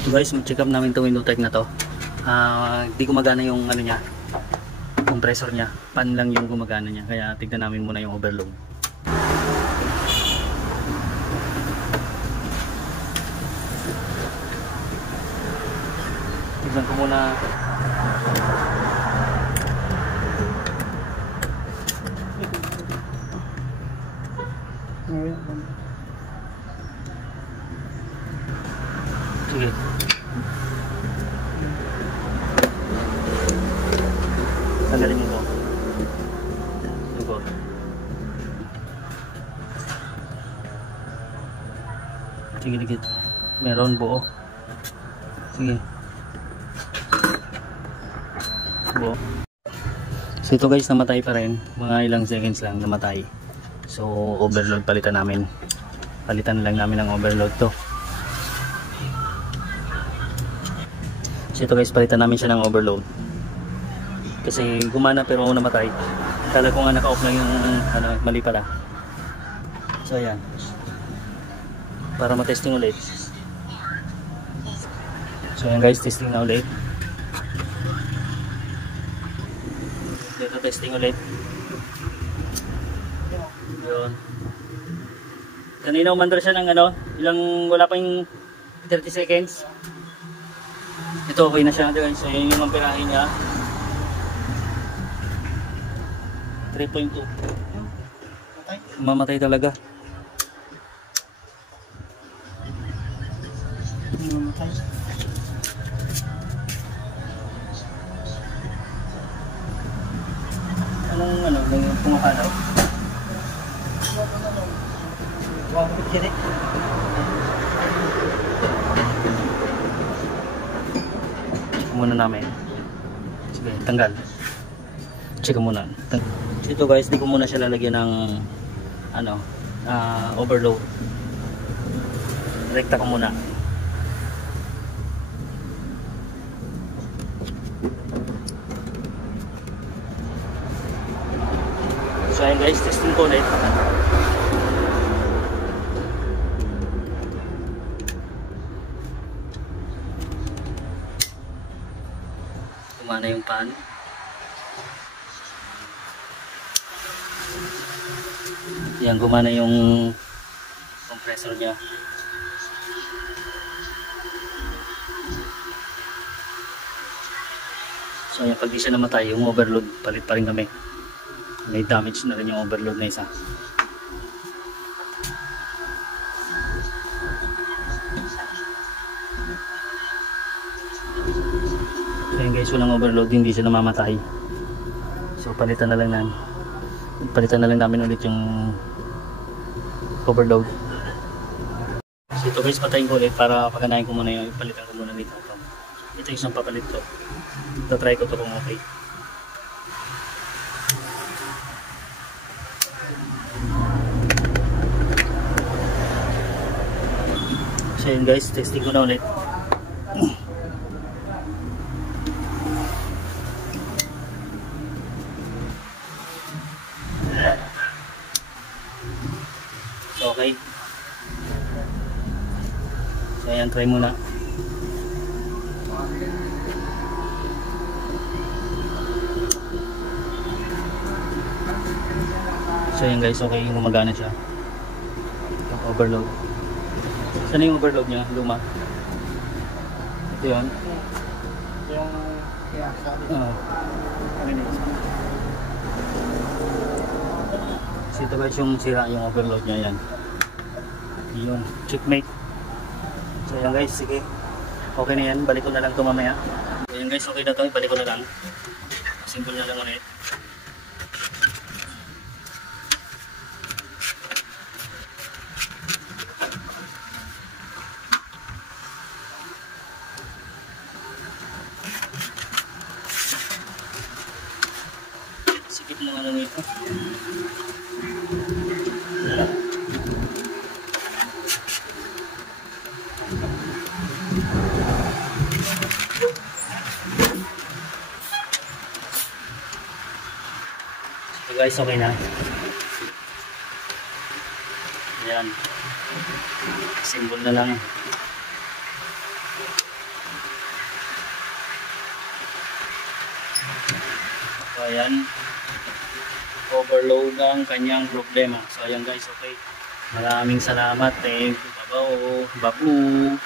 So guys, check up namin to window tech na to. Di gumagana yung ano niya, compressor niya. Pan lang yung gumagana niya. Kaya tignan namin muna yung overload. Tignan ko muna. Sige. Tanggalin mo po. Ito. Sige, dikit. Meron buo. Sige. Buo. So ito guys, namatay pa rin. Mga ilang seconds lang namatay. So overload palitan namin. Palitan lang namin ng overload to. So ito guys, palitan namin siya ng overload. Kasi gumana pero namatay. Kala ko nga naka-off lang yung ano, mali pala. So ayan. Para matesting ulit. So ayan guys, testing na ulit. Dito testing ulit. Yun. Kanina umandar siya ng ano, wala pa yung 30 seconds. Ito okay na siya guys. So yun yung amperahe niya. 3.2. Mamatay talaga. Mamatay. Anong ano, yung pumapalaw? Wow, kiri. Muna namin. Sige, tanggal. Check muna. Ito guys, di ko muna siya lalagyan ng ano, overload. Rekta ko muna. So ayan guys, testing ko ulit. Kumana yung pan. Yan, gumana yung compressor niya. So yan, pag di siya namatay, yung overload, palit pa rin kami. May damage na rin yung overload na isa. So yan guys, walang overload, hindi siya namamatay. So palitan na lang namin ulit yung overload. So ito guys, patayin ko ulit para paganahin ko muna yung palitan ko muna dito. Ito yung isang papalit to. Try ko to kung okay. So yun guys, testing ko na ulit. So okay. So ayan, try muna. So ayan guys, okay, gumagana siya. Yung overload. Saan yung overload niya? Luma. Ito yun. Yung So ito guys yung sira yung overload niya, yan. Yun, checkmate. So ayan guys, sige. Okay na yan, balik ko na lang ito mamaya. So ayan guys, okay na ito, balik ko na lang. Simple na lang ulit. Sikip mo nga lang ito. So guys, okay na. Ayan. Symbol na lang. So ayan, overload ang kanyang problema. So ayan guys, okay. Maraming salamat. Thank you. Babu.